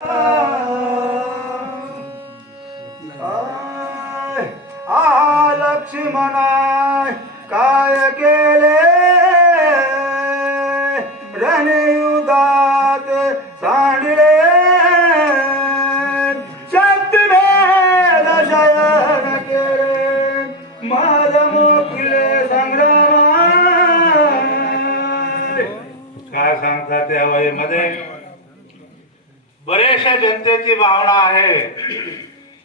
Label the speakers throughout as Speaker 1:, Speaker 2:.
Speaker 1: I, आ लक्ष्मणाय काय केले? रणयुगात सांडले. शक्तिभेद शयन केले. माझ मोकले संग्राम
Speaker 2: काय सांगतात त्या बरेचशा जनतेची भावना आहे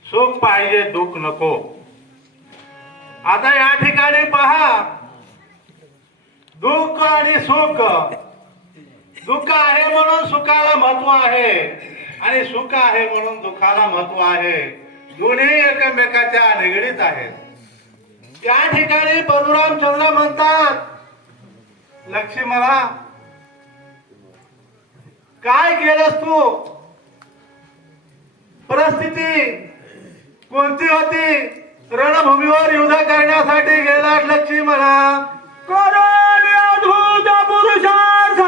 Speaker 2: सुख पाहिजे दुःख नको. आता या ठिकाणी पहा दुःख आणि सुख. दुःख आहे म्हणून सुखाला महत्त्व आहे आणि सुख आहे म्हणून दुःखाला महत्त्व आहे. दोन्ही एकमेकाच्या निगडीत आहेत. त्या ठिकाणी परशुरामचंद्र म्हणतात लक्ष्मी मला काय केलंस तू? परिस्थिती कोणती होती? रणभूमीवर युद्ध करण्यासाठी
Speaker 1: पुरुषार्थ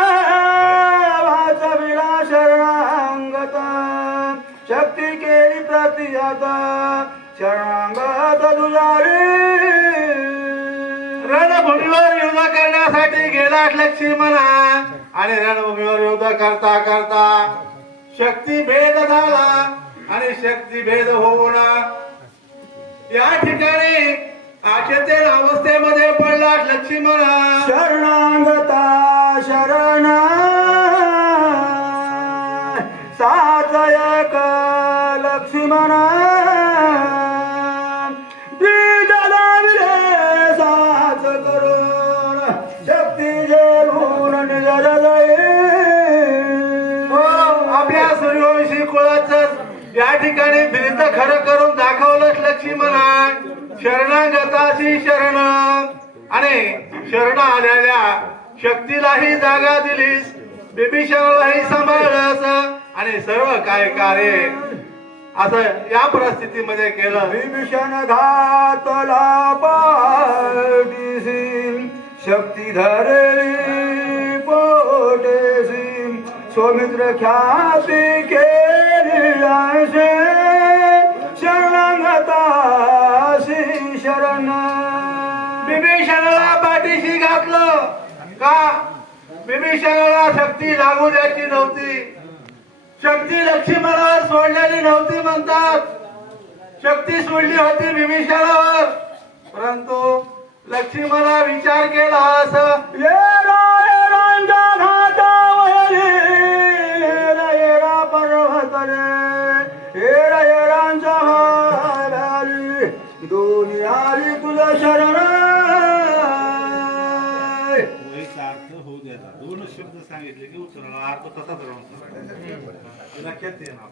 Speaker 1: वाचविला शरणांगत. शक्ती केली प्रतिहत शरणांगत
Speaker 2: रणभूमीवर युद्ध करण्यासाठी गेलात लक्ष्मणा आणि रणभूमीवर युद्ध करता करता शक्ती भेद झाला. आणि शक्ती भेद होऊन या ठिकाणी आचेतेल अवस्थेमध्ये पडला लक्ष्मणा.
Speaker 1: शरणांगता शरण. साच एक लक्ष्मणा.
Speaker 2: आपल्या सूर्यवंशी कुळाचं या ठिकाणी भिंत खरं करून दाखवलंच लक्ष्मणा शरणागताची शरण. आणि शरण आलेल्या शक्तीलाही जागा दिलीस. बिभीषणालाही सांभाळलंस आणि सर्व काय कार्य असं या परिस्थितीमध्ये केलं.
Speaker 1: विभीषण घातला पाठीसी शक्ती धरली पोटे. सौमित्र ख्याती के आशे शरणागतासी शरण।
Speaker 2: बिभीषणाला पाठीशी घातलं का? बिभीषणाला शक्ती लागू द्यायची नव्हती. शक्ती लक्ष्मीला सोडलेली नव्हती म्हणतात. शक्ती सोडली होती बिभीषणावर परंतु लक्ष्मीला विचार केला असं दोन शब्द सांगितले की उचलला अर्थ तसाच राहून लक्षात येणार.